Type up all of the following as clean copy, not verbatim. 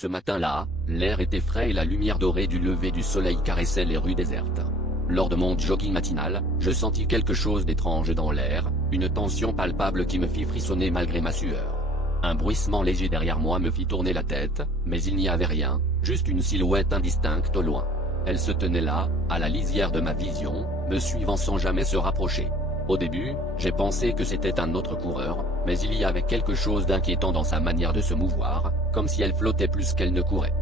Ce matin-là, l'air était frais et la lumière dorée du lever du soleil caressait les rues désertes. Lors de mon jogging matinal, je sentis quelque chose d'étrange dans l'air, une tension palpable qui me fit frissonner malgré ma sueur. Un bruissement léger derrière moi me fit tourner la tête, mais il n'y avait rien, juste une silhouette indistincte au loin. Elle se tenait là, à la lisière de ma vision, me suivant sans jamais se rapprocher. Au début, j'ai pensé que c'était un autre coureur, mais il y avait quelque chose d'inquiétant dans sa manière de se mouvoir, comme si elle flottait plus qu'elle ne courait.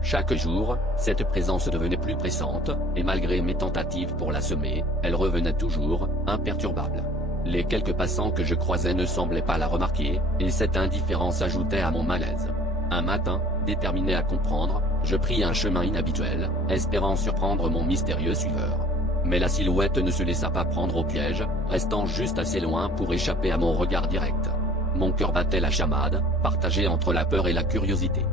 Chaque jour, cette présence devenait plus pressante, et malgré mes tentatives pour la semer, elle revenait toujours, imperturbable. Les quelques passants que je croisais ne semblaient pas la remarquer, et cette indifférence ajoutait à mon malaise. Un matin, déterminé à comprendre, je pris un chemin inhabituel, espérant surprendre mon mystérieux suiveur. Mais la silhouette ne se laissa pas prendre au piège, restant juste assez loin pour échapper à mon regard direct. Mon cœur battait la chamade, partagé entre la peur et la curiosité.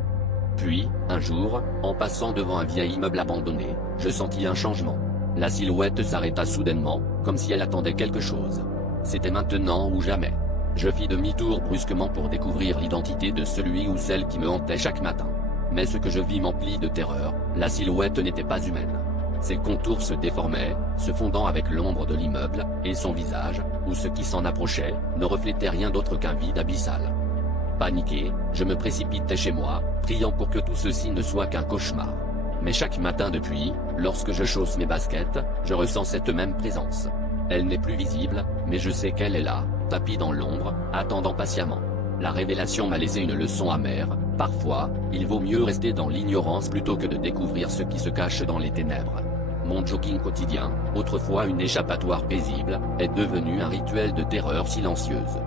Puis, un jour, en passant devant un vieil immeuble abandonné, je sentis un changement. La silhouette s'arrêta soudainement, comme si elle attendait quelque chose. C'était maintenant ou jamais. Je fis demi-tour brusquement pour découvrir l'identité de celui ou celle qui me hantait chaque matin. Mais ce que je vis m'emplit de terreur, la silhouette n'était pas humaine. Ses contours se déformaient, se fondant avec l'ombre de l'immeuble, et son visage, ou ce qui s'en approchait, ne reflétait rien d'autre qu'un vide abyssal. Paniqué, je me précipitai chez moi, priant pour que tout ceci ne soit qu'un cauchemar. Mais chaque matin depuis, lorsque je chausse mes baskets, je ressens cette même présence. Elle n'est plus visible, mais je sais qu'elle est là, tapie dans l'ombre, attendant patiemment. La révélation m'a laissé une leçon amère, parfois, il vaut mieux rester dans l'ignorance plutôt que de découvrir ce qui se cache dans les ténèbres. Mon jogging quotidien, autrefois une échappatoire paisible, est devenu un rituel de terreur silencieuse.